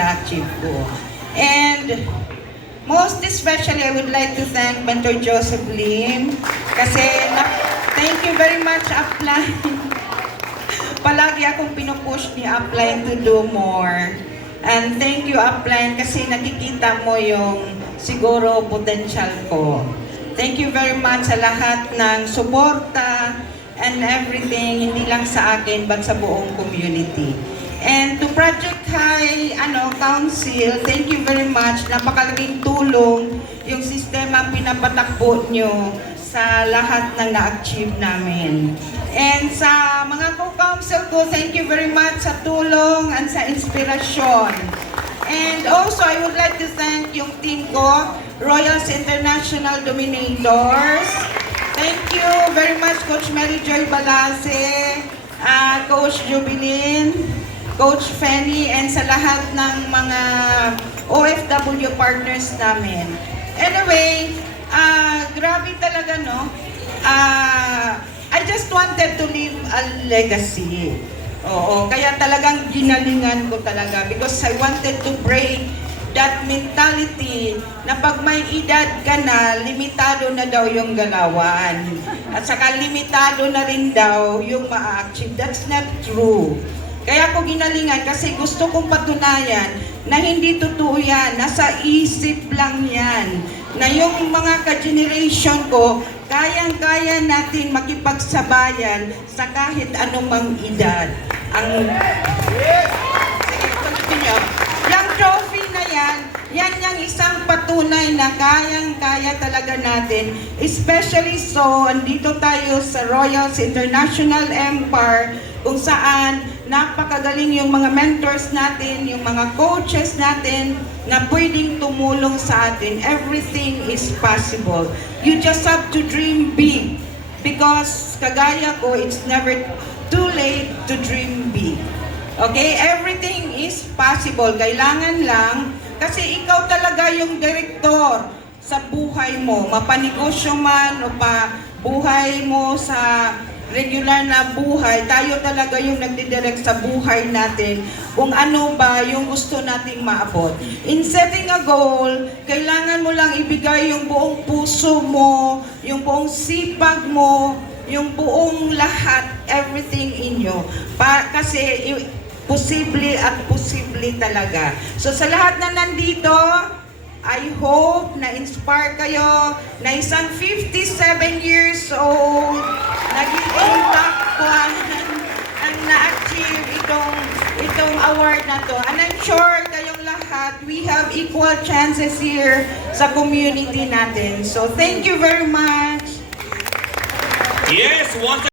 na-achieve ko. And most especially, I would like to thank Mentor Joseph Lim kasi thank you very much, Upline. Palagi akong pinupush ni Upline to do more. And thank you, Upline, kasi nakikita mo yung siguro potential ko. Thank you very much sa lahat ng suporta and everything, hindi lang sa akin, but sa buong community. And to Project High Council, thank you very much. Napakalaking tulong yung sistema pinapatakbo nyo sa lahat ng na-achieve namin. And sa mga co-council ko, thank you very much sa tulong and sa inspirasyon. And also, I would like to thank yung team ko, Royals International Dominators. Thank you very much, Coach Mary Joy Balase, Coach Jubilin, Coach Fanny, and sa lahat ng mga OFW partners namin. Anyway, grabe talaga, no? I just wanted to leave a legacy. Oo, kaya talagang ginalingan ko talaga because I wanted to break that mentality na pag may edad ka na, limitado na daw yung galawan. At saka limitado na rin daw yung ma-achieve. That's not true. Kaya ako ginalingan kasi gusto kong patunayan na hindi totoo yan. Nasa isip lang yan. Na yung mga ka-generation ko, kayang-kaya natin makipagsabayan sa kahit anumang edad. Sige, continue. Yung trophy na yan yung isang patunay na kayang-kaya talaga natin. Especially so, andito tayo sa Royals International Empire, kung saan napakagaling yung mga mentors natin, yung mga coaches natin na pwedeng tumulong sa atin. Everything is possible. You just have to dream big. Because kagaya ko, it's never too late to dream big. Okay? Everything is possible. Kailangan lang, kasi ikaw talaga yung direktor sa buhay mo. Mapanegosyo man o pa buhay mo sa regular na buhay, tayo talaga yung nagdidirect sa buhay natin kung ano ba yung gusto nating maabot. In setting a goal, kailangan mo lang ibigay yung buong puso mo, yung buong sipag mo, yung buong lahat, everything in you. Kasi posible at posible talaga. So sa lahat na nandito, I hope na-inspire kayo na isang 57 years old, naging takpan ang na-achieve itong award na to. And I'm sure kayong lahat, we have equal chances here sa community natin. So thank you very much. Yes, once